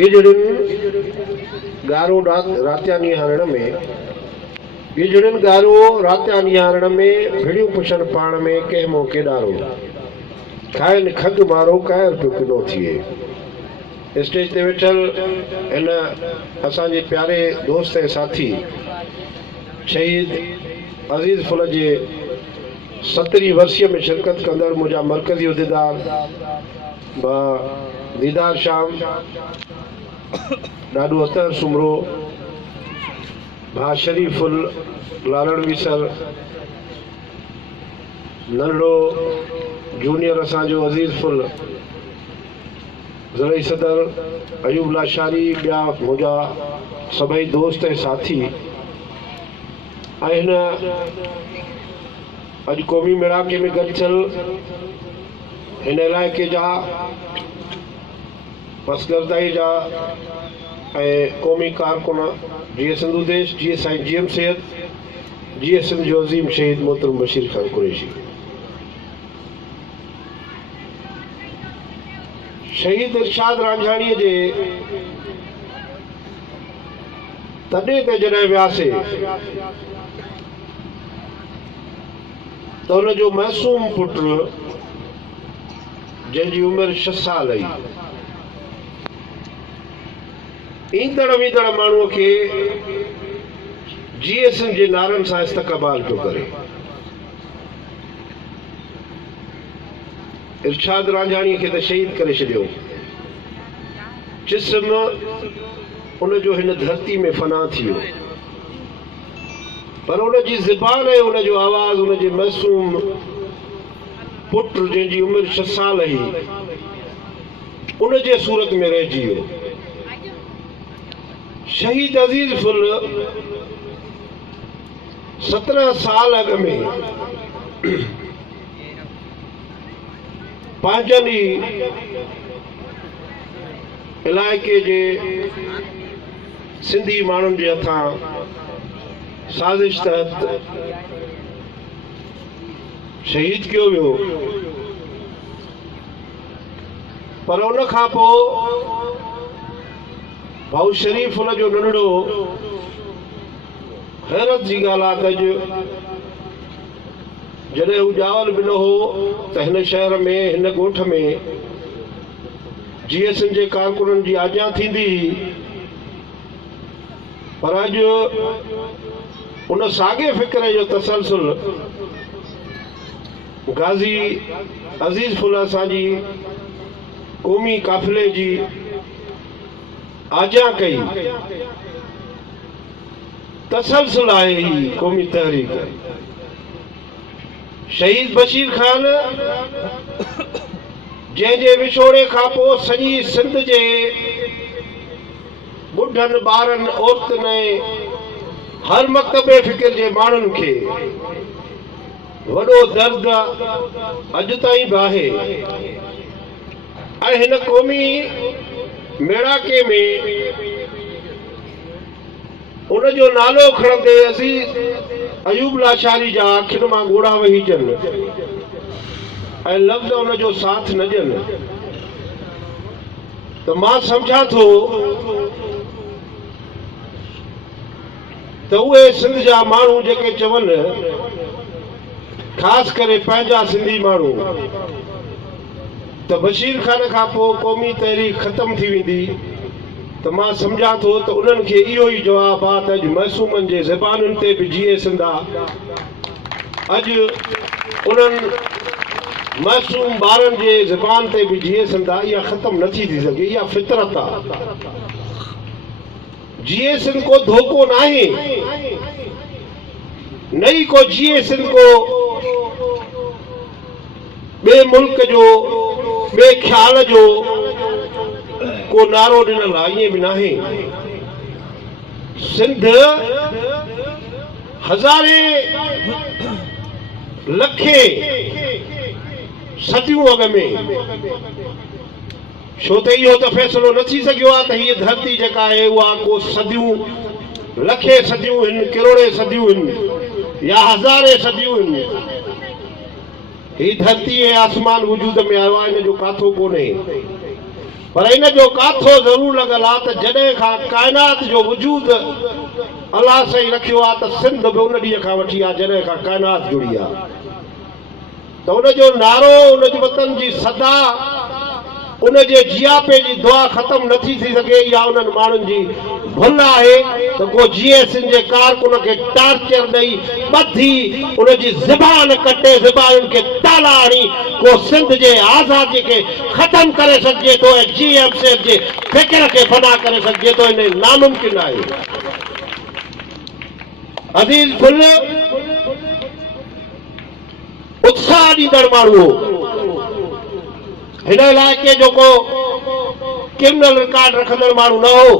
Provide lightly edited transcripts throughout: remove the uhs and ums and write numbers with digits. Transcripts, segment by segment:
गिजड़िन गारो रात्या निहारण में गिजड़िन गारो रात्या निहारण में भिड़ियों पुछन पाण में कंहिं मौके ॾारो खाइनि खग मारो कायर पियो किनो थिए। स्टेज ते वेठल इन असांजे प्यारे दोस्त ऐं साथी शहीद अज़ीज़ फुल जे 70वीं वर्सीअ में शिरकत कंदड़ मुंहिंजा मरकज़ी उहिदेदार दीदार शाम ॾाढो अतर सुमरो भा शरीफुल लालड़वी सर नंढड़ो जूनियर असांजो अज़ीज़ फुल ज़रई सदर अयूब लाशारी ॿिया मुंहिंजा सभई दोस्त ऐं साथी आहिनि। अॼु क़ौमी मिड़ाके में गॾु थियल हिन इलाइक़े जा मसगरदाई जा ऐं क़ौमी कारकुन जीअं सिंधु देश जीअं साईं जीएम सेहत जीअं सिंध जो अज़ीम शहीद मोहतरम बशीर खान कुरैशी। शहीद इरशाद रांझाणीअ जे तॾहिं ते जॾहिं वियासीं त हुनजो मासूम पुटु जंहिंजी उमिरि 6 साल हुई ईंदड़ वींदड़ माण्हूअ खे जीएसएम जे नारनि सां इस्तक़बाल पियो करे। इरशाद रांझाणीअ खे त शहीद करे छॾियो, जिस्म उनजो हिन धरती में फना थी वियो, पर उनजी ज़बान ऐं उनजो आवाज़ उनजे मासूम पुटु जंहिंजी उमिरि 6 साल हुई उनजे सूरत में रहिजी वियो। शहीद अज़ीज़ फुल 17 साल अॻ में पंहिंजनि इलाइक़े जे सिंधी माण्हुनि जे हथां साज़िश तहत शहीद कयो वियो, पर उन खां पोइ भाऊ शरीफ उनजो नंढड़ो हैरत जी ॻाल्हि आहे त अॼु जॾहिं हू ॼावल बि न हो त हिन शहर में हिन ॻोठ में जीएसएम जे कारकुननि जी आज्ञा थींदी हुई, पर अॼु उन साॻे फ़िक्र जो तसलसल गाज़ी अज़ीज़ फुल असांजी क़ौमी काफ़िले जी आज्ञा कई तसलसल आहे ही क़ौमी तहरीक। शहीद बशीर खान जंहिंजे विछोड़े खां पोइ सॼी सिंध जे ॿुढनि ॿारनि औरतुनि हर मकतबे फ़िक्र जे माण्हुनि खे वॾो दर्द अॼु ताईं बि आहे ऐं हिन क़ौमी मेड़ाके में उनजो नालो खणंदे अज़ीज़ अयूब लाशारी जा अखियुनि मां ॻोढ़ा वही अचनि ऐं लफ़्ज़ उनजो साथ न ॾियनि त मां सम्झां थो त उहे सिंध जा माण्हू जेके चवनि, ख़ासि करे पंहिंजा सिंधी माण्हू, त बशीर खान खां पोइ क़ौमी तहरीक ख़तम थी वेंदी, त मां सम्झां थो त उन्हनि खे इहो ई जवाबु आहे त अॼु मासूमनि जे ज़बानुनि ते बि जीए सिंधा, अॼु उन्हनि मासूम ॿारनि जे ज़बान ते बि जीए सिंधा, इहा ख़तम नथी थी सघे, इहा फितरत आहे। जीए सिंध को धोखो नहीं, नहीं को जीए सिंध को बे मुल्क जो बे ख्याल जो को नारो ॾिनल आहे, ईअं बि नाहे। सिंध हज़ारे लखे सदियों अॻ में, छो त इहो त फ़ैसिलो न थी सघियो आहे त हीअ धरती जेका आहे उहा को सदियूं लखे सदियूं आहिनि, किरोड़े सदियूं आहिनि या हज़ारे सदियूं आहिनि। हीअ धरती ऐं आसमान वजूद में आयो आहे, हिन जो काथो कोन्हे। पर इन जो काथो ज़रूर लगल आहे त जॾहिं खां काइनात जो वजूद अलाह साईं रखियो आहे त सिंध बि उन ॾींहं खां वठी आहे जॾहिं खां काइनात जुड़ी आहे। त उन जो नारो, उन जे वतन जी सदा, उन जे जियापे जी दुआ ख़त्म नथी थी सघे। या उन्हनि माण्हुनि जी भुल आहे त को GSN जे कारकुन खे टार्चर ॾेई ॿधी उन जी ज़बान कटे, ज़बान खे ताला हणी को सिंध जे आज़ादी खे ख़त्म करे सघिजे थो ऐं GMC जे फ़िक्र खे फना करे सघिजे थो। इन नामुमकिन आहे। अज़ीज़ फुल उत्साह ॾींदड़ माण्हू हिन इलाइक़े जो को क्रिमिनल रिकॉर्ड रखंदड़ माण्हू न हो।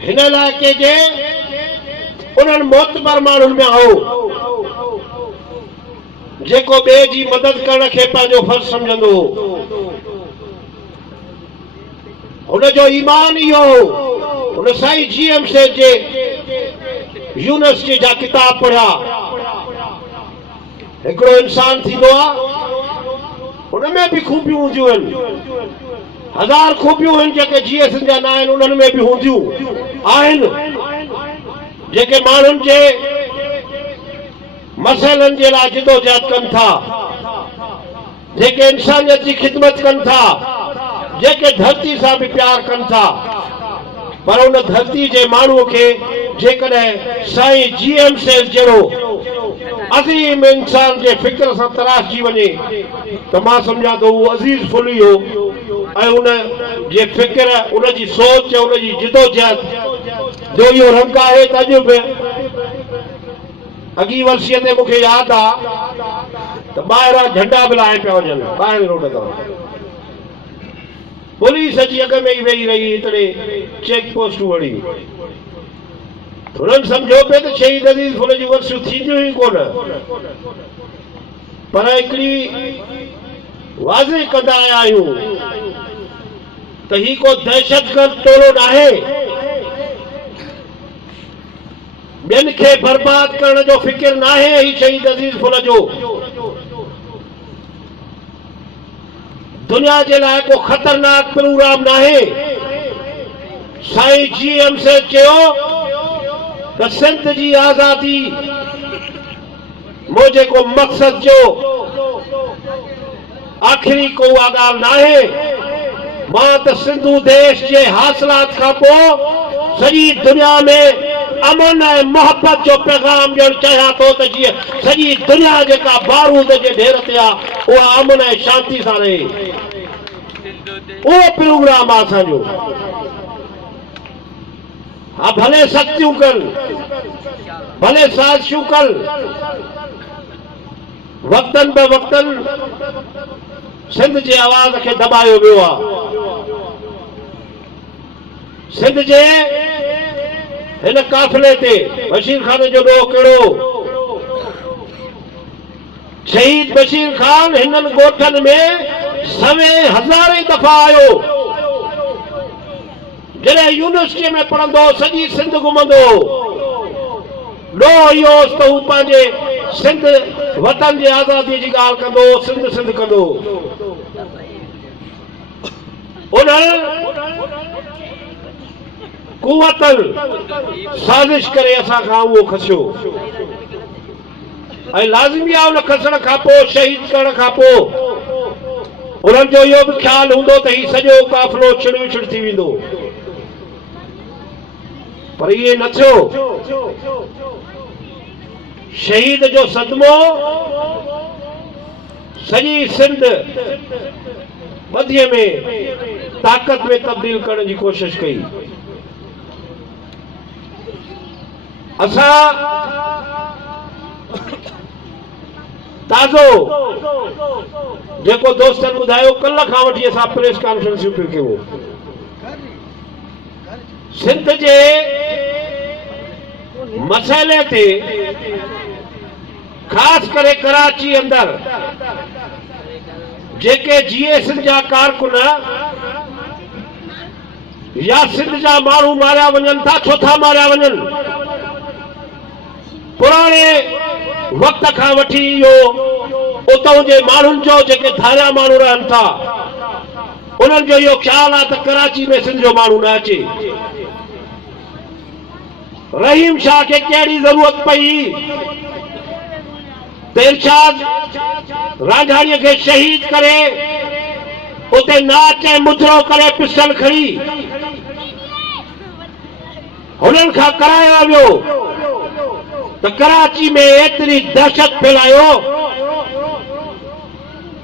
हिन इलाइक़े जे उन्हनि मोतबर माण्हुनि में हो जेको ॿिए जी मदद करण खे पंहिंजो फर्ज़ सम्झंदो हो। हुनजो ईमान इहो हो। हुन साईं GMC जे यूनिवर्सिटी जा किताब पढ़िया। हिकिड़ो इंसान थींदो आहे, उनमें बि खूबियूं हूंदियूं आहिनि, हज़ार खूबियूं आहिनि जेके GSN जा न आहिनि, उन्हनि में बि हूंदियूं आहिनि, जेके माण्हुनि जे मसइलनि जे लाइ जिदोजहद कनि था, जेके इंसानियत जी ख़िदमत कनि था, जेके धरती सां बि प्यार कनि था। पर उन धरती जे माण्हूअ खे जेकॾहिं साईं GMC जहिड़ो अज़ीम इंसान जे फ़िक्र सां तराशजी वञे त मां सम्झां थो उहो अज़ीज़ फुल ई हो। ऐं उन जे फ़िक्र, उन जी सोच, उन जी जिदोजहद जो इहो रंग आहे त अॼु बि अॻी वर्सीअ ते मूंखे यादि आहे त ॿाहिरां झंडा बि लाहे पिया वञनि ॿाहिरि रोड तां। पुलिस अची अॻ में ई वेही रही हिकिड़े चेक पोस्ट वड़ी। उन्हनि सम्झो पियो त शहीद अज़ीज़ फुल जी वर्सियूं थींदियूं ई कोन, पर हिकिड़ी वाज़े कंदा आया आहियूं त ही को दहशतगर्द टोलो नाहे, ॿियनि खे बर्बाद करण जो फ़िक्र नाहे ही शहीद अज़ीज़ फुल जो। दुनिया जे लाइ को ख़तरनाक प्रोग्राम नाहे। साईं GMC चयो त सिंध जी आज़ादी मुंहिंजे को मक़सद जो आख़िरी को उहा ॻाल्हि नाहे। मां त सिंधु देश जे हासिलात खां पोइ सॼी दुनिया में अमन ऐं मोहब्बत जो पैगाम ॾियणु चाहियां थो त जीअं सॼी दुनिया जेका बारूद जे ढेर ते आहे उहा अमन ऐं शांती सां रहे। उहो प्रोग्राम आहे असांजो। हा, भले सख़्तियूं कनि, भले साज़िशूं कनि, वक़्तन बे वक़्तन सिंध जे आवाज़ खे दॿायो वियो आहे। सिंध जे हिन काफ़िले ते बशीर खान जो ॾोह कहिड़ो। शहीद बशीर खान हिननि ॻोठनि में सवे हज़ारे दफ़ा आयो। जॾहिं यूनिवर्सिटी में पढ़ंदो सॼी सिंध घुमंदो। ॾोह इहो त हू पंहिंजे सिंध वतन जी आज़ादी जी ॻाल्हि कंदो, सिंध सिंध कंदो। उन्हनि कुवतन साज़िश करे असां खां उहो खसियो ऐं लाज़मी आहे उन खसण खां पोइ, शहीद करण खां पोइ उन्हनि जो इहो बि ख़्यालु हूंदो त ही सॼो काफ़िलो छिड़ विछड़ थी वेंदो। पर इहे न थियो। शहीद जो सदमो सॼी सिंध ॿधीअ में ताक़त में तब्दील करण जी कोशिश कई। असां ताज़ो जेको दोस्तनि ॿुधायो, कल्ह खां वठी असां प्रेस कॉन्फ्रेंसियूं पियूं कयूं। सिंध जे मसइले ते ख़ासि करे कराची अंदरि जेके GSN जा कारकुन या सिंध जा माण्हू मारिया वञनि था, छो था मारिया वञनि? पुराणे वक़्त खां वठी इहो उतां जे माण्हुनि जो जेके धारिया माण्हू रहनि था उन्हनि जो इहो ख़्यालु आहे त कराची में सिंध जो माण्हू न अचे। रहीम शाह खे कहिड़ी ज़रूरत पई त इरशाद रांझाणीअ खे शहीद करे उते नाच ऐं मुजरो करे पिस्टल खणी हुननि खां करायो वियो त कराची में एतिरी दहशत फैलायो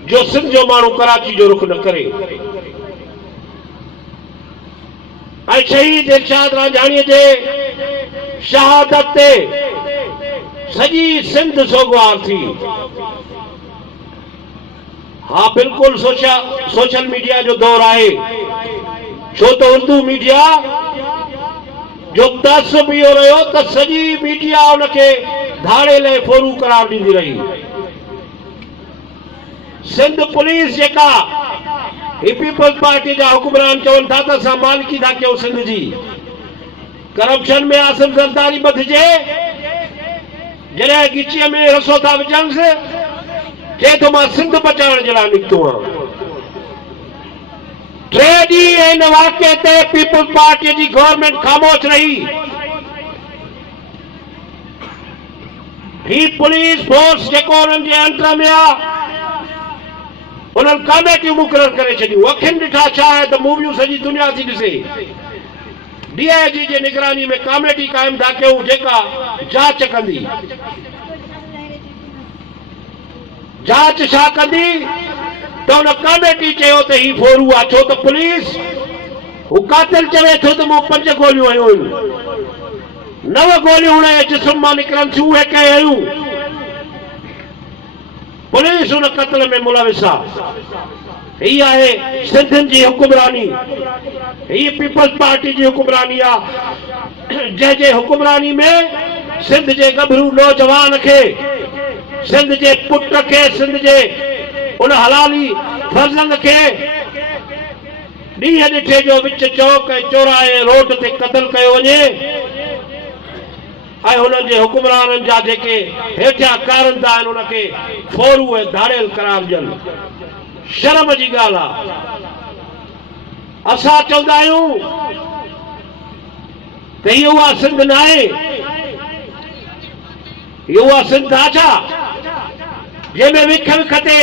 जो सिंध जो माण्हू कराची जो रुख न करे। ऐं शहीद इरशाद रांझाणीअ जे शहादत ते सॼी सिंध सोगवार थी। हाँ बिल्कुल सोशल मीडिया जो दौर आहे, छो तो उर्दू मीडिया जो तसब इहो रहियो त सॼी मीडिया उनखे धाड़े लाइ फोरू करार ॾींदी रही। सिंध पुलिस जेका पीपल्स पार्टी जा हुक्मरान चवनि था त असां मालिकी था कयूं सिंध जी, करप्शन में आसिफ ज़रदारी बधिजे, जॾहिं गिचीअ में रसो था विझनिसि चए थो मां सिंध बचाइण जे लाइ निकितो आहियां। 3 ॾींहं हिन वाक़े ते पीपल्स पार्टी जी गवर्नमेंट ख़ामोश रही। ही पुलिस फोर्स जेको उन्हनि जे अंडर में आहे उन्हनि कमेटियूं मुक़रर करे छॾियूं। अखियुनि ॾिठा छा आहे त मूवियूं सॼी दुनिया थी ॾिसे। DIG जे निगरानी में कमेटी क़ाइमु था कयूं जेका जांच कंदी। जांच छा कंदी त उन कमेटी चयो त ही फोरू आहे, छो त पुलिस हू कातिल चवे थो त मूं 5 गोलियूं हयूं आहिनि, 9 गोलियूं हुन जे जिस्म मां निकिरनि थियूं, उहे कंहिं हयूं। पुलिस उन क़त्ल में मुलविस आहे। ही आहे सिंधियुनि जी हुक्मरानी, ही पीपल्स पार्टी जी हुक्मरानी आहे, जंहिंजे हुक्मरानी में सिंध जे गभरू नौजवान खे, सिंध जे पुट खे, सिंध जे उन हलाली फर्ज़ंद खे ॾींहं ॾिठे जो विच चौक ऐं चौराहे रोड ते क़त्ल कयो वञे ऐं हुननि जे हुक्मराननि जा जेके हेठियां कारंदा आहिनि उनखे फोरू ऐं धाड़ियल करार ॾियनि। शर्म जी ॻाल्हि आहे। असां चवंदा आहियूं त इहो उहा सिंध न आहे, इहो उहा सिंध आहे छा जंहिंमें विख विख ते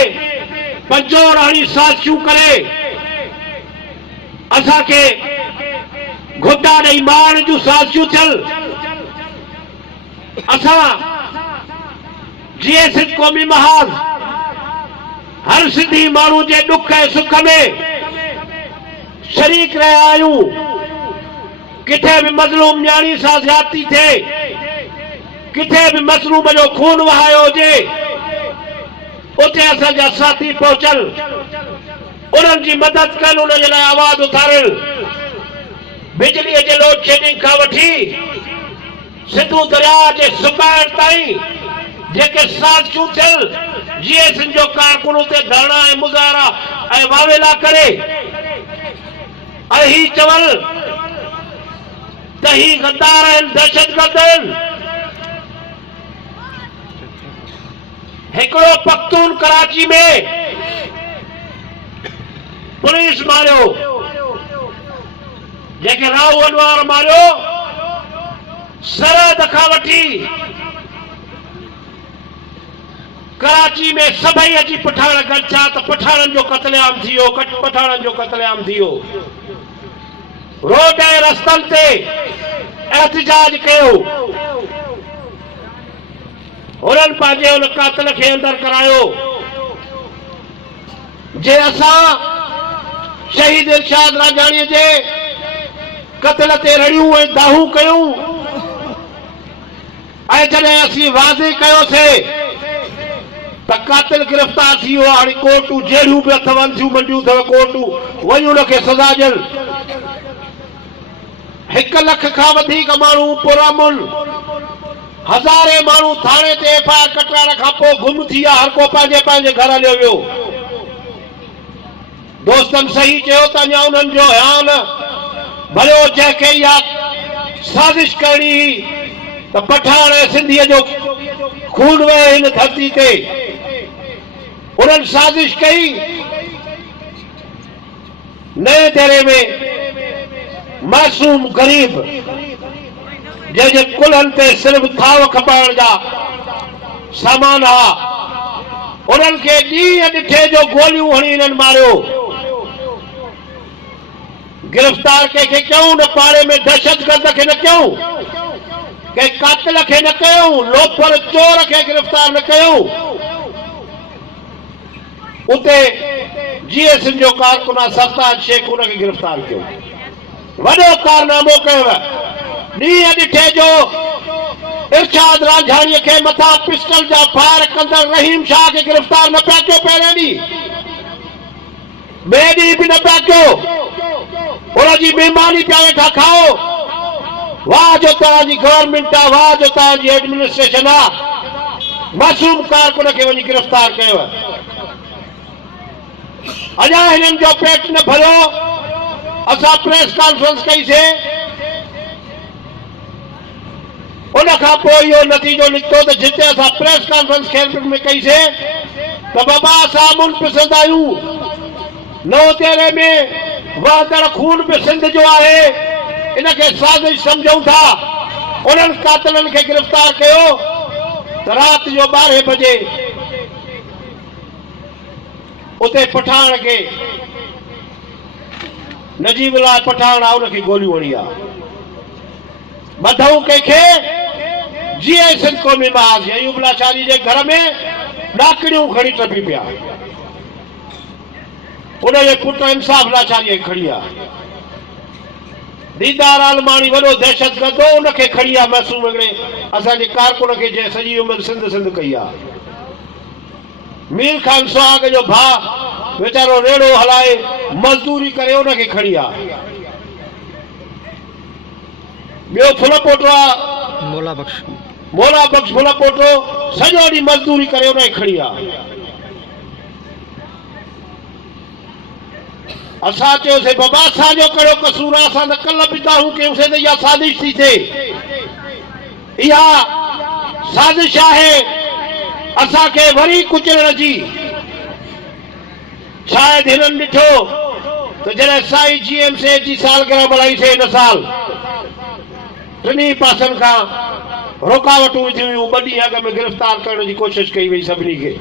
पंजोड़ हणी साज़िशूं करे असांखे घुटा ॾेई मारण जूं साज़िशूं थियल। असां जीअं सिंध क़ौमी महाज़ हर सिंधी माण्हू जे ॾुख ऐं सुख में शरीक रहिया आहियूं। किथे बि मज़लूम न्याणी सां ज़्यादती थिए, किथे बि मज़लूम जो खून वहायो हुजे, उते असांजा साथी पहुचल, उन्हनि जी मदद कनि, उन जे लाइ आवाज़ उथारनि। बिजलीअ जे लोड शेडिंग खां वठी सिंधू दरिया जे सुकाइण ताईं जेके साज़िशूं थियल, जीअं सिंध जो कारकुन उते धरना ऐं मुज़ाहिरा ऐं वावेला करे ऐं ही चवल त ही गद्दार आहिनि, दहशतगर्द आहिनि। हिकिड़ो पख्तून कराची में पुलिस मारियो, जंहिंखे राहु अनवार मारियो, सरहद खां वठी कराची में सभई अची पठान गॾिछा त पठाननि जो क़त्लेआम थी वियो, पठाननि जो क़त्लेआम थी वियो। रोड ऐं रस्तनि ते एहतिजाज कयो, उन्हनि पंहिंजे उन कातिल खे अंदर करायो। जे असां शहीद इरशाद रांझाणीअ जे क़त्ल ते रड़ियूं ऐं दाहूं कयूं ऐं जॾहिं असीं वाज़े कयोसीं त कातिल गिरफ़्तार थी वियो, हाणे कोर्टूं जेलूं बि अथव, अंधियूं मंडियूं अथव, कोर्टूं वञी उनखे सज़ा ॾियनि। 1 लख खां वधीक माण्हू पुरअमन, हज़ारे माण्हू थाणे ते FIR कटाइण खां पोइ गुम थी विया, हर को पंहिंजे पंहिंजे घर हलियो वियो। दोस्तनि सही चयो त अञा उन्हनि जो ध्यान भलियो, जंहिंखे इहा साज़िश करणी हुई त पठान ऐं सिंधीअ जो खून वहे हिन धरती ते, उन्हनि साज़िश कई नए दरे में मासूम गरीब जंहिंजे कुल्हनि ते सिर्फ़ थाव खपाइण जा सामान हा, उन्हनि खे ॾींहं ॾिठे जो गोलियूं हणी इन्हनि मारियो। गिरफ़्तार कंहिंखे कयूं न, पाड़े में दहशतगर्द खे न कयूं, कंहिं कातिल खे न कयूं, लोफर चोर खे गिरफ़्तार न कयूं। उते GSM जो कारकुन आहे सरताज शेख, उनखे गिरफ़्तार कयो, वॾो कारनामो कयो। ॾींहं ॾिठे जो इरशाद रांझाणीअ खे मथां पिस्टल जा फायर कंदड़ रहीम शाह खे गिरफ़्तार न पिया कयो, पहिरियों ॾींहुं ॿिए ॾींहुं बि न पिया कयो। उनजी बेईमानी पिया वेठा खाओ। वाह जो तव्हांजी गवर्नमेंट आहे, वाह जो तव्हांजी एडमिनिस्ट्रेशन आहे। मासूम कारकुन खे वञी गिरफ़्तार कयो। अञा हिननि जो पेट न भरियो, असां प्रेस कॉन्फ्रेंस कईसीं। उन खां पोइ इहो नतीजो निकितो त जिते असां प्रेस कॉन्फ्रेंस खेलकट में कईसीं त बाबा असां मुनपसंद आहियूं, नओं तेरे में वहदड़ खून बि सिंध जो आहे, इनखे साज़िश सम्झूं था। उन्हनि कातिलनि खे गिरफ़्तार कयो त राति जो 12 बजे उते पठान खे, नजीबुल्लाह पठान आहे, उनखे गोलियूं हणी आहे। ॿधऊं कंहिंखे GSM क़ौमी महाज़ अयूब लाचारी जे घर में ॾाकड़ियूं खणी टपी पिया। उनजे पुट इंसाफ़ लाचारी खे खणी आहे। दीदार आलमानी वॾो दहशतगर्द हो, उनखे खणी आहे मासूम हिकिड़े असांजे कारकुन खे जंहिं सॼी उमिरि सिंध कई आहे। मीर खान सुहाग जो भाउ वीचारो रेड़ो हलाए मज़दूरी करे, उनखे खणी आहे। ॿियो फुल पोटो आहे मोला बख्श फुल पोटो, सॼो ॾींहुं मज़दूरी करे, उनखे खणी आहे। असां चयोसीं बाबा असांजो कहिड़ो कसूर आहे, असां त कल्ह बि ताहूं कयोसीं त इहा साज़िश थी थिए, इहा साज़िश आहे असांखे वरी कुचलण जी। शायदि हिननि ॾिठो त जॾहिं साईं GM सेठ जी सालगिरह मल्हाईसीं हिन साल, टिनी पासनि खां रुकावटूं थियूं हुयूं। 2 ॾींहं अॻ में गिरफ़्तार करण जी कोशिश कई वई सभिनी खे।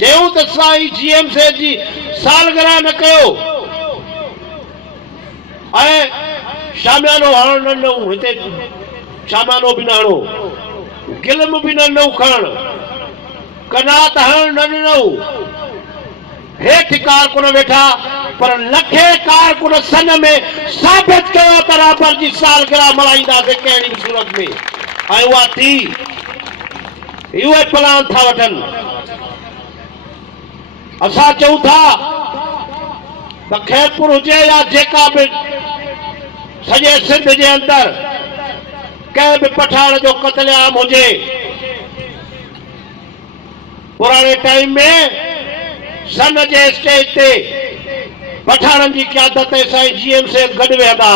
चयूं त साईं GM सेठ जी सालगिरह न कयो ऐं शामियानो हणण न ॾियूं, हिते शामियानो बि न हणो, गिलम बि न खणण, कनात हणण न ॾिनऊं। हेठि कारकुन वेठा, पर लखे कारकुन सन में साबित कयो त राबर जी सालगिरह मल्हाईंदासीं कहिड़ी बि सूरत में, ऐं उहा थी। इहे प्लान था वठनि। असां चऊं था त खैरपुर हुजे या जेका बि सॼे सिंध जे अंदरि कंहिं बि पठान जो क़त्लेआम हुजे, पुराणे टाइम में सन जे स्टेज ते पठाननि जी क़यादत ते साईं GM सेठ गॾु वेहंदा।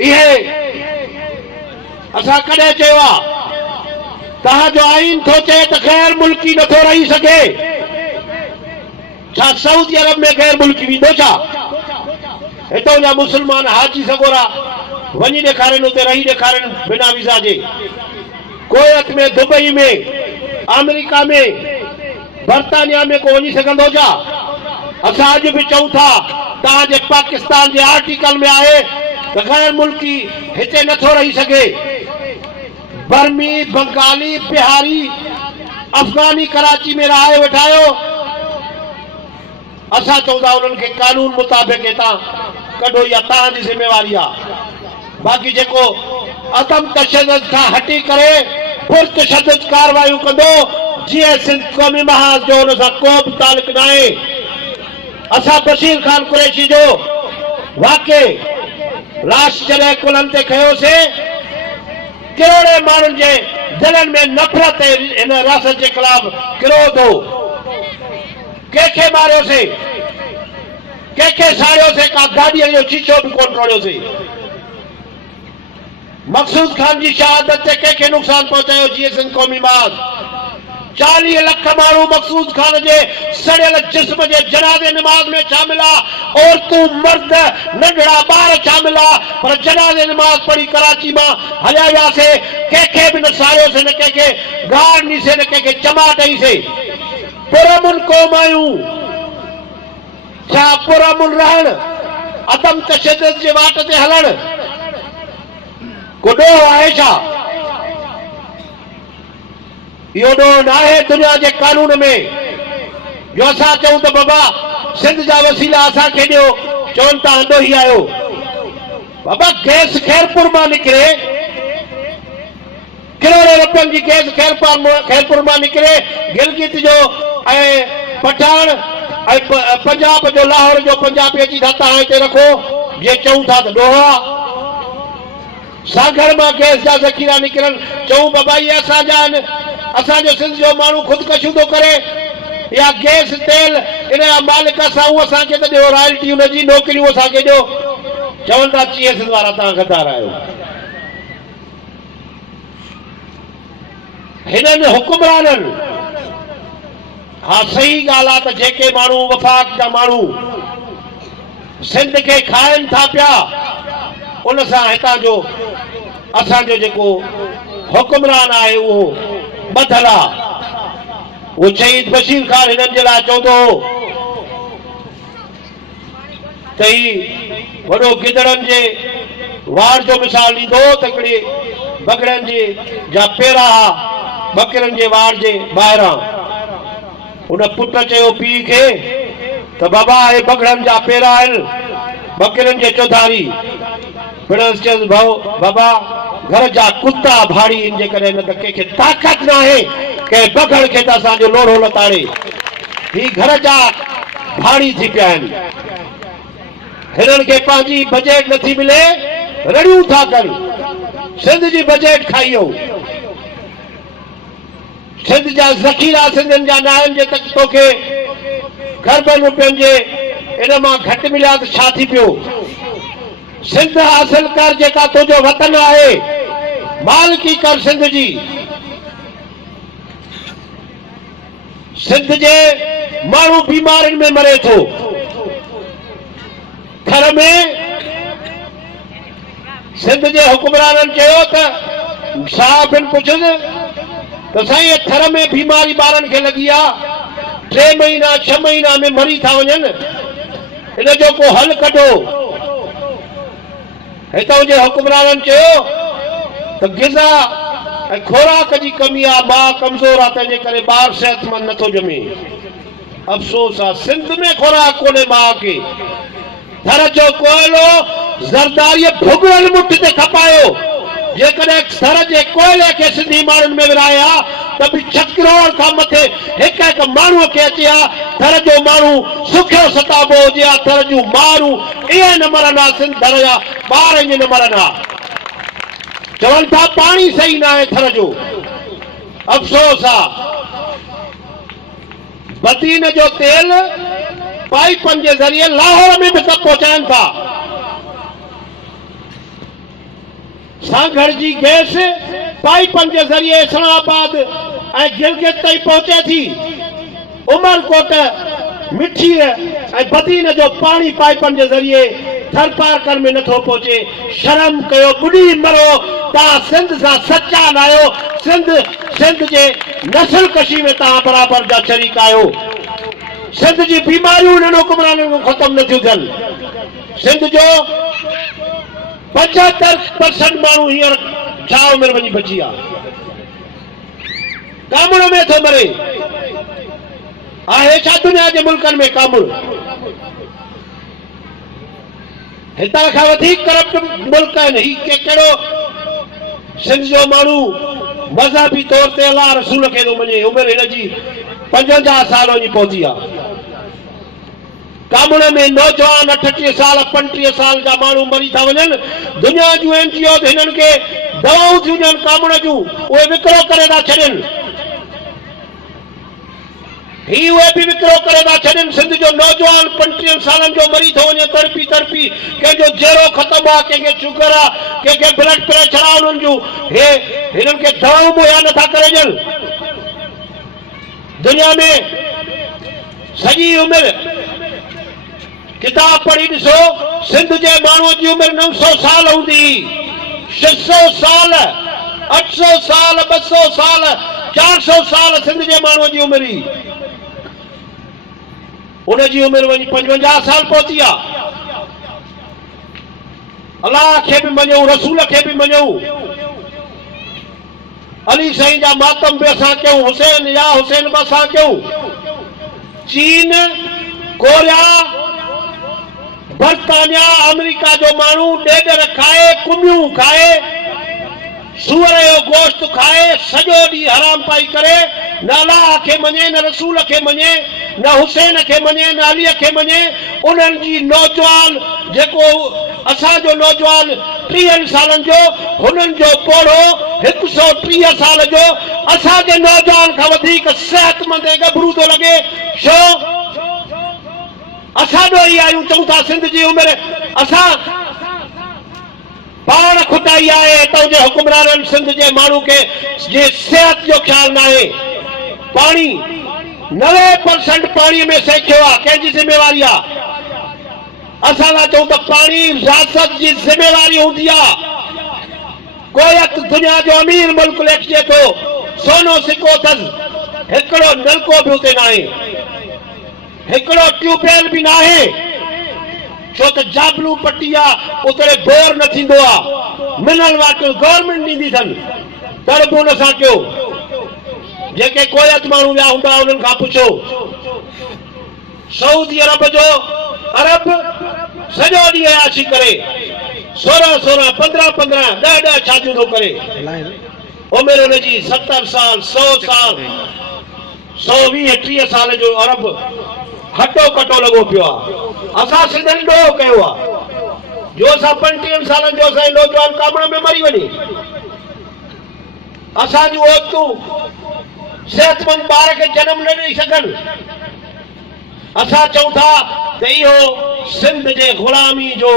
इहे असां कॾहिं चयो आहे तव्हांजो आईन थो चए त गैर मुल्की नथो रही सघे, छा सऊदी अरब में गैर मुल्की वेंदो छा? हितां जा मुस्लमान हाजी सगोरा वञी ॾेखारनि, उते रही ॾेखारनि बिना वीज़ा जे। कोयत में, दुबई में, अमेरिका में, बर्तानिया में को वञी सघंदो छा? असां अॼु बि चऊं था तव्हांजे पाकिस्तान जे आर्टिकल में आहे त गैर मुल्की हिते नथो रही सघे। बर्मी, बंगाली, बिहारी, अफगानी कराची में रहाए वेठा आहियो। असां चऊं था उन्हनि खे कानून मुताबिक़ हितां कढो, इहा तव्हांजी ज़िम्मेवारी आहे। बाक़ी जेको अदम तशद्दुद खां हटी करे पुरतशद्दुद कार्रवाइयूं कंदो, GSM क़ौमी महाज़ जो हुन सां को बि तालुक न आहे। असां बशीर खान कुरैशी जो वाक़े लाश जॾहिं कुल्हनि ते खयोसीं, कहिड़े माण्हुनि जे दिलनि में नफ़रत हिन रियासत जे ख़िलाफ़ क्रोध हो। कंहिंखे मारियोसीं, कंहिंखे साड़ियोसीं, का गाॾीअ जो शीशो बि कोन तोड़ियोसीं। मकसूद खान जी शहादत से के नुकसान पहुंचायो जी सिंध क़ौमी माज़ 40 लख माण्हू मकसूद खान जे सड़ियल जिस्म जे जनाज़े नमाज़ में शामिल आहे और तू मर्द नंढड़ा ॿार शामिल आहे पर जनाज़े नमाज़ पढ़ी कराची मां हलिया वियासीं कंहिंखे बि न सारियोसीं न कंहिंखे गार ॾींसीं न कंहिंखे चमाट ॾींसीं पुरमुन क़ौम आहियूं छा पुरमुन रहण अदम तशद्दुद जे वाट ते हलण को ॾोह आहे छा इहो ॾोह न आहे दुनिया जे कानून में जो असां चऊं त बाबा सिंध जा वसीला असांखे ॾियो चवनि था ॾोही आहियो बाबा गैस खैरपुर मां निकिरे करोड़े रुपयनि जी गैस खैरपुर मां निकिरे गिलगित जो ऐं पठान ऐं पंजाब जो लाहौर जो पंजाबी अची था तव्हां हिते रखो जे चऊं था त ॾोह आहे सागर मां गैस जा ज़ख़ीरा निकिरनि चऊं बाबा इहे असांजा आहिनि असांजो सिंध जो माण्हू ख़ुदकशी थो करे या गैस तेल इन जा मालिक असां असांखे त ॾियो रॉयल्टी हुनजी नौकिरियूं असांखे ॾियो चवनि था चीअ सिंध वारा तव्हां गद्दार आहियो हिननि हुकुमराननि हा सही ॻाल्हि आहे त जेके माण्हू वफ़ाक़ जा माण्हू सिंध खे खाइनि था पिया उन सां हितां जो असांजो जेको हुकुमरान आहे उहो ॿधल आहे वो शहीद बशीर खान हिननि जे लाइ चवंदो हो त ही वॾो गिदड़नि जे वार जो मिसाल ॾींदो त हिकिड़े बकरनि जे जा पेरा बकरनि जे वार जे ॿाहिरां उन पुट चयो पीउ खे त बाबा हे बकरनि जा पेरा आहिनि बकरनि जे चौधारी पिणसि चयुसि भाउ बाबा घर जा कुता भाड़ी इन जे करे न त कंहिंखे ताक़त न आहे कंहिं बकड़ खे त असांजो लोढ़ो लताड़े ही घर जा भाड़ी थी पिया आहिनि हिननि खे पंहिंजी बजट नथी मिले रड़ियूं था कनि सिंध जी बजट खाई वियो सिंध जा ज़ख़ीरा सिंधियुनि जा न आहिनि जे तक तोखे ख़रबनि रुपयनि जे इन मां घटि मिलिया त छा थी पियो सिंध हासिल कर जेका तुंहिंजो वतन आहे मालिकी कर सिंध जी सिंध जे माण्हू बीमारियुनि में मरे थो घर में सिंध जे हुकुमराननि चयो त साहिबनि पुछुसि त साईं थर में बीमारी ॿारनि खे लॻी आहे 3 महीना 6 महीना में मरी था वञनि इन जो को हल कढो हितां जे हुकुमराननि चयो त ग़िज़ा ऐं खुराक जी कमी आहे मां कमज़ोर आहे तंहिंजे करे ॿार सिहतमंद नथो ॼमे अफ़सोस आहे सिंध में खुराक कोन्हे माउ खे थर जो कोयलो ज़रदारीअ भुॻल मुठ ते खपायो जेकॾहिं थर जे कोयले खे सिंधी माण्हुनि में विराए हा त बि 6 करोड़ खां मथे हिक हिक माण्हूअ खे अचे हा थर जो माण्हू सुखियो सताबो हुजे हा थर जूं मारूं इहे न मरनि हा सिंध थर जा ॿार ईअं न मरनि हा चवनि था पाणी सही न आहे थर जो अफ़सोस आहे बदीन जो तेल पाइपनि जे ज़रिए लाहौर में बि सभु पहुचाइनि था सागर जी गैस पाइपनि जे ज़रिए इस्लामाबाद ऐं गिलगित ताईं पहुचे थी उमरकोट मिठीअ ऐं बदीन जो पाणी पाइपनि जे ज़रिए थर पार्कनि में नथो पहुचे शर्म कयो ॿुॾी मरो तव्हां सिंध सां सचा न आहियो सिंध जे नस्ल कशी में तव्हां बराबरि जा शरीक आहियो सिंध जी बीमारियूं हिननि हुकुमराननि खां ख़तमु नथियूं थियनि सिंध जो 75% माण्हू हींअर छा उमिरि वञी बची आहे कामुड़ में थो मरे आहे छा दुनिया जे मुल्कनि में कामुड़ हितां खां वधीक करप्ट मुल्क आहिनि ही कहिड़ो सिंध जो माण्हू मज़हबी तौर ते अलाह रसूल खे थो मञे उमिरि हिनजी 55 साल वञी पहुती आहे कामुड़ में नौजवान 38 साल 35 साल जा माण्हू मरी था वञनि दुनिया जूं NGO हिननि खे दवाऊं थियूं ॾियनि कामुड़ जूं उहे विकिरो करे था छॾनि ही उहे भी विकिरो करे था छॾनि। सिंध जो नौजवान 35 सालनि जो मरी थो वञे तड़पी तड़पी, कंहिंजो जहिड़ो ख़तमु आहे, कंहिंखे शुगर आहे, कंहिंखे ब्लड प्रेशर आहे, उन्हनि जूं हिननि खे दवाऊं मुहैया नथा करे ॾियनि। दुनिया में सॼी उमिरि किताब पढ़ी ॾिसो, सिंध जे माण्हूअ जी उमिरि 900 साल हूंदी, 600 साल, 800 साल, 200 साल, 400 साल सिंध जे माण्हूअ जी उमिरि। उनजी उमिरि वञी 55 साल पहुती आहे। अलाह खे बि मञूं, रसूल खे बि मञूं, अली साईं जा मातम बि असां कयूं, हुसैन या हुसैन बि असां कयूं। चीन, कोरिया, बर्तानिया, अमेरिका जो माण्हू ॾेॾर खाए, कुमियूं खाए, सूअर जो गोश्त खाए, सॼो ॾींहुं हराम पाई करे, न अलाह खे मञे, न रसूल खे मञे, न हुसैन खे मञे, न अलीअ खे मञे। उन्हनि जी नौजवान जेको असांजो नौजवान 30 सालनि जो, हुननि जो पोड़ो 130 साल जो असांजे नौजवान खां वधीक सिहतमंद ऐं गभरू थो लॻे। छो? असां ॾोही आहियूं, चऊं था सिंध जी उमिरि असां पाण खुटाई आहे। हितां जे हुकुमराननि सिंध जे माण्हू खे जे सिहत जो ख्याल न आहे। पाणी 90% पाणीअ में सेकियो आहे, कंहिंजी ज़िमेवारी आहे? असां लाइ चऊं त पाणी रियासत जी ज़िमेवारी हूंदी आहे। कोई दुनिया जो अमीर मुल्क लेखिजे थो, सोनो सिको अथसि, हिकिड़ो नलको बि उते न आहे, हिकिड़ो ट्यूबवेल बि न आहे। छो त जाबलू पट्टी आहे, उते बोर न थींदो आहे। मिनरल वाटर गवर्नमेंट ॾींदी अथनि, तड़बू न सां कयो। जेके कोयत माण्हू विया हूंदा उन्हनि खां पुछो। सऊदी अरब जो अरब सॼो ॾींहुं अयाशी करे 16-16, 15-15, 10-10 शादियूं थो करे। उमिरि हुनजी 70 साल, 100 साल, 120-130 साल जो अरब हटो कटो लॻो पियो आहे। असां सिंधनि ॾोह कयो आहे जो असां 35 सालनि जो असांजो नौजवान कामण में मरी वञे। असांजूं औरतूं सिहतमंद ॿार खे जनम न ॾेई सघनि। असां चऊं था त इहो सिंध जे ग़ुलामी जो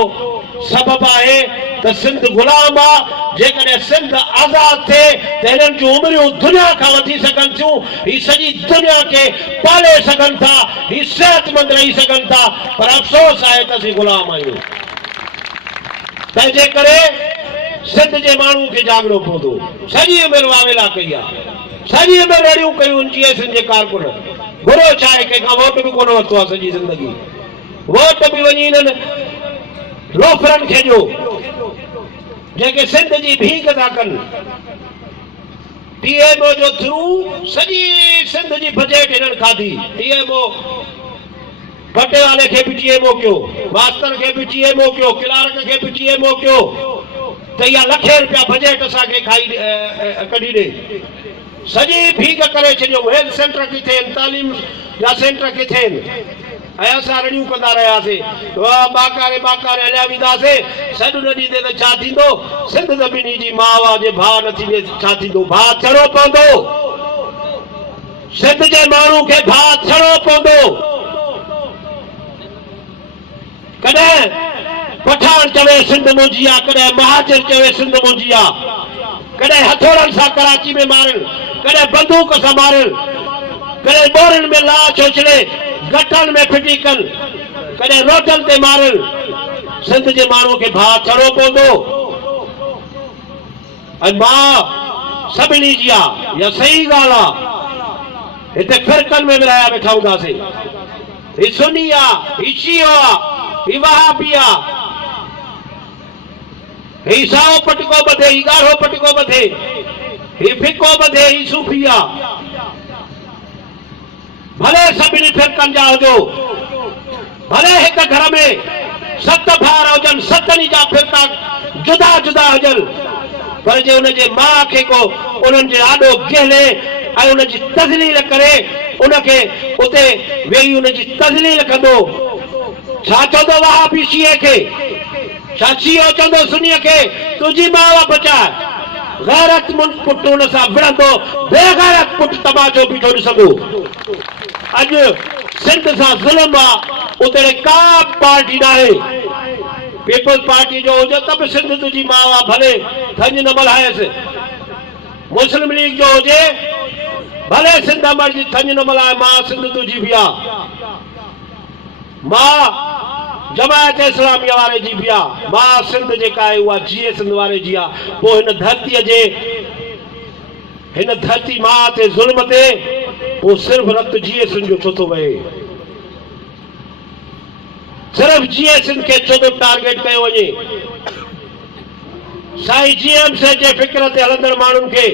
सबबु आहे त सिंध ग़ुलाम आहे। जेकॾहिं सिंध आज़ाद थिए त हिननि जूं उमिरियूं दुनिया खां वधी सघनि थियूं। ही सॼी दुनिया खे पाले सघनि था, ही सिहतमंद रही सघनि था। पर अफ़सोस आहे त असीं ग़ुलाम आहियूं। तंहिंजे करे सिंध जे माण्हू खे जाॻणो पवंदो। सॼी उमिरि वावेला कई आहे, सॼी उमिरि रड़ियूं कयूं जीअं सिंध जे कारकुन। बुरो छा आहे? कंहिंखां वोट बि कोन वरितो आहे सॼी ज़िंदगी। वोट बि वञी हिननि लोफरनि खे ॾियो जेके सिंध जी भीख था कनि। TMO जो थ्रू सॼी सिंध जी बजट हिननि खाधी। TMO भटे वाले खे बि TMO कयो, मास्तर खे बि TMO कयो, क्लार्क खे बि TMO कयो। त इहा लखे रुपया बजट असांखे खाई कढी ॾे। सॼी भीख करे छॾियो। हेल्थ सेंटर किथे आहिनि, तालीम जा सेंटर किथे आहिनि? ऐं असां रड़ियूं कंदा रहियासीं, बाकारे बाकारे हलिया वेंदासीं। सॾु न ॾींदे त छा थींदो? सिंध ज़मीनी जी माउ आहे, जे भाउ न थींदे छा थींदो? भाउ थियणो पवंदो। सिंध जे माण्हू खे भाउ थियणो पवंदो। कॾहिं पठान चवे सिंध मुंहिंजी आहे, कॾहिं महाजर चवे सिंध मुंहिंजी आहे, कॾहिं हथौड़नि सां कराची में मारनि, कॾहिं बंदूक सां मारनि, कॾहिं बोरनि में लाश उछले गठनि में फिटी कनि, कॾहिं रोडनि ते मारनि। सिंध जे माण्हू खे भाउ थियणो पवंदो। ऐं मां सभिनी जी आहे, इहा सही ॻाल्हि आहे। हिते फिरकनि में विराया वेठा हूंदासीं। ही सुन्नी आहे, ही शियो आहे, ही वहाबी आहे, ही साओ पटको ॿधे, ही ॻाढ़ो पटको ॿधे, ही फिको ॿधे, ही सूफ़ी आहे। भले सभिनी फिरकनि जा हुजो, भले हिक घर में 7 भाउर हुजनि, 7 जा फिरका जुदा जुदा हुजनि, पर जे उनजे माउ खे को उन्हनि जे आॾो गहले ऐं उनजी तज़लील करे, उनखे उते वेही उनजी तज़लील कंदो। छा चवंदो वहाबी शिये खे? छा शियो चवंदो सुन्नीअ खे तुंहिंजी माउ बचाए? गैरत पुट उन सां विढ़ंदो, बेगैरत पुट तमाशो बीठो ॾिसंदो। अज सिंध सां ज़ुल्म आहे उते का पार्टी न आहे पीपल्स पार्टी जो हुजे त बि सिंध तुंहिंजी माउ आहे भले थंज न मल्हायसि मुस्लिम लीग जो हुजे भले सिंध मर्जी थंज न मल्हाए मां सिंध तुंहिंजी बि आहे मां जमायत इस्लामिया वारे जी बि आहे मां सिंध जेका आहे उहा जीए सिंध वारे जी आहे पोइ हिन धरतीअ जे हिन धरती मां ते ज़ुल्म ते पोइ सिर्फ़ रत जीए सिंध जो छो थो वहे सिर्फ जीए सिंध के छो टारगेट कयो वञे साईं जीएमसी जे फिक्र ते हलंदड़ माण्हुनि खे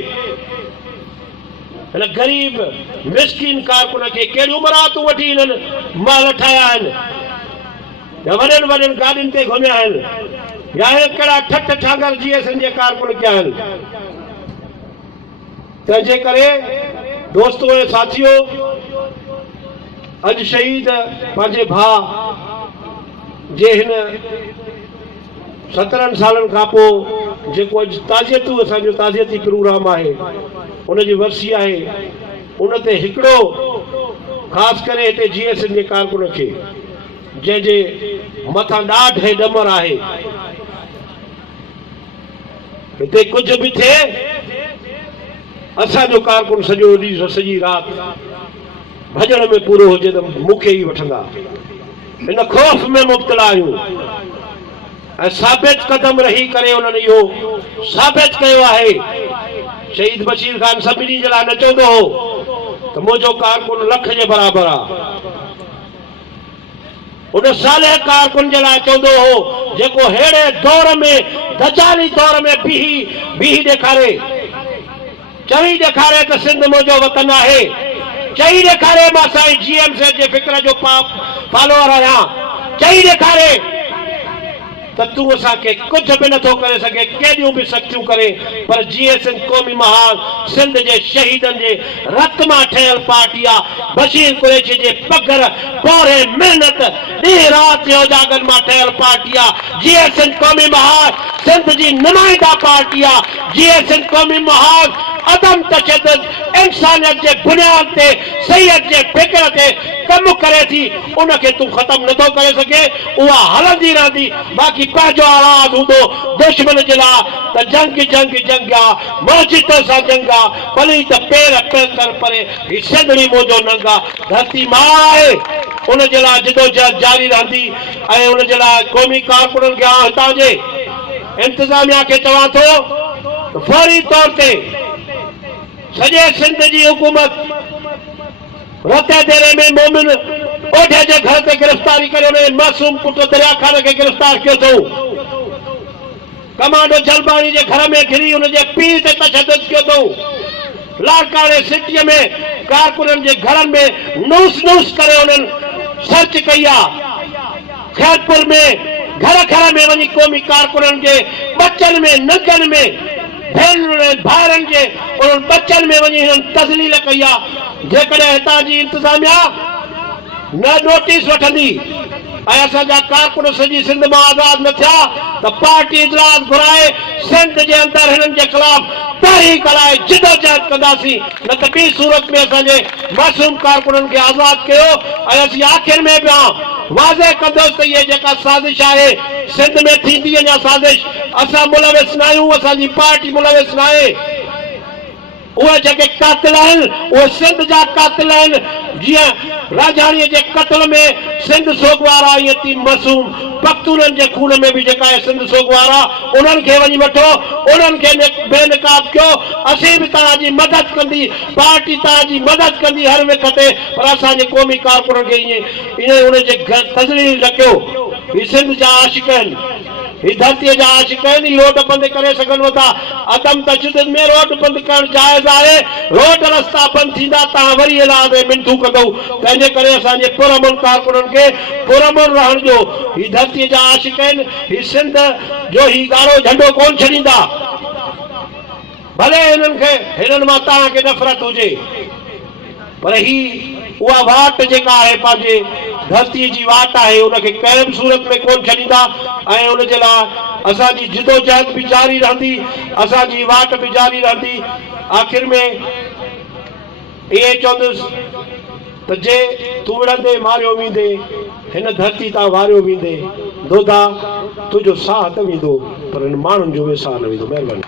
हिन ग़रीब मिसकीन कारकुन खे कहिड़ी उमरातूं वठी हिननि महल ठाहिया आहिनि या वॾनि वॾनि गाॾियुनि ते घुमिया आहिनि या हे कहिड़ा ठठ ठांगर जीए सिंध जे कारकुन कया आहिनि तंहिंजे करे दोस्तो ऐं साथियो अॼु शहीद पंहिंजे भाउ जे हिन 17 सालनि खां पोइ जेको अॼु ताज़ियतूं असांजो ताज़ियती प्रोग्राम आहे उनजी वरसी आहे उन ते हिकिड़ो ख़ासि करे हिते जीए सिंध जे कारकुन खे जंहिंजे मथां ॾाढ ॾमर आहे हिते कुझु बि थिए असांजो कारकुन सॼो ॾींहुं सॼी राति भॼण में पूरो हुजे त मूंखे ई वठंदा इन खौफ़ में मुब्तला आहियूं ऐं साबित कदम रही करे उन्हनि इहो साबित कयो आहे शहीद बशीर ख़ान सभिनी जे लाइ न चवंदो हो त मुंहिंजो कारकुन लख जे बराबरि आहे उन साले कारकुन जे लाइ चवंदो हो जेको अहिड़े दौर में दजाली दौर में बीही ॾेखारे चई ॾेखारे त सिंध मुंहिंजो वतन आहे चई ॾेखारे मां साईं जीएमसी जे फिक्र जो फॉलोअर आहियां चई ॾेखारे त तूं असांखे कुझु बि नथो करे सघे केॾियूं बि सख़्तियूं करे पर जीए सिंध क़ौमी महाल सिंध जे शहीदनि जे रत मां ठहियल पार्टी आहे बशीर कुरैशी जे पघर पोरे महिनत ॾींहुं राति जे उजागरनि मां ठहियल पार्टी आहे जीए सिंध क़ौमी महाल सिंध जी नुमाइंदा पार्टी आहे जीए सिंध क़ौमी महाल अदम तशद्दुद इंसानियत जे बुनियाद ते सैयद जे फिक्र ते कम करे थी उनखे तूं ख़त्म नथो करे सघे उहा हलंदी रहंदी बाक़ी पंहिंजो आवाज़ हूंदो दुश्मन जे लाइ त जंग जंग जंग आहे मौजिद सां जंग आहे भली त पेर कर परे ही सिंधड़ी मुंहिंजो नंग आहे धरती मां आहे उन जे लाइ जिदोजहद जारी रहंदी ऐं उन जे लाइ क़ौमी कारकुननि खे हितां जे इंतिज़ामिया खे चवां थो फौरी तौर ते सॼे सिंध जी हुकूमत रते देरे में मोमिन ओढे जे घर ते गिरफ़्तारी करे उन मासूम पुट दरिया खान खे गिरफ़्तार कयो अथऊं कमांडो जलबाणी जे घर में घिरी उन जे पीउ ते तशद्दुद कयो अथऊं लाड़काणे सिटीअ में कारकुननि जे घरनि में नूस नूस करे उन्हनि सर्च कई आहे खैरपुर में घर घर में वञी क़ौमी कारकुननि जे बचनि में नंगनि में भेनरुनि भाइरनि जे उन्हनि बचनि में वञी हिननि तज़लील कई आहे जेकॾहिं हितां जी इंतिज़ामिया न नोटिस वठंदी ऐं असांजा कारकुन सॼी सिंध मां आज़ाद न थिया त पार्टी इजलास घुराए सिंध जे अंदरि हिननि जे ख़िलाफ़ तहरीक हलाए जिदोजहद कंदासीं न त ॿी सूरत में असांजे मासूम कारकुननि खे आज़ाद कयो ऐं असीं आख़िर में बि वाज़े कंदोसि त इहा जेका साज़िश आहे सिंध में थींदी अञा साज़िश असां मुलविस न आहियूं असांजी पार्टी मुलविस न आहे उहे जेके कातिल आहिनि उहे सिंध जा कातिल आहिनि जीअं राजधानीअ जे क़त्ल में सिंध सोगवारा यतीम मासूम पख्तूननि जे खून में बि जेका आहे सिंध सोगवारा उन्हनि खे वञी वठो उन्हनि खे बेनकाब कयो असीं बि तव्हांजी मदद कंदी पार्टी तव्हांजी मदद कंदी हर विख ते पर असांजे क़ौमी कारकुननि खे ईअं उनजे तज़लील न कयो ही सिंध जा आशिक़ आहिनि ही धरतीअ जा आशिक़ आहिनि ही रोड बंदि करे सघनि था अदम तशद्दुद में रोड बंदि करणु जाइज़ आहे रोड रस्ता बंदि थींदा तव्हां वरी इलाह में मिनथू कंदव तंहिंजे करे असांजे पुरअमन कारकुननि खे पुरअमन रहण जो ही धरतीअ जा आशिक़ आहिनि ही सिंध जो ही ॻाढ़ो झंडो कोन छॾींदा भले हिननि खे हिननि मां तव्हांखे नफ़रत हुजे पर ही उहा वाट जेका आहे पंहिंजे धरतीअ जी वाट आहे उनखे कंहिं बि सूरत में कोन छॾींदा ऐं उन जे लाइ असांजी जिदोजहद बि जारी रहंदी असांजी वाट बि जारी रहंदी आख़िर में इहे चवंदुसि त जे तूं विढ़ंदे मारियो वेंदे हिन धरती तां वारियो वेंदे दोधा तुंहिंजो साह त वेंदो पर हिन माण्हुनि जो बि साह न वेंदो। महिरबानी।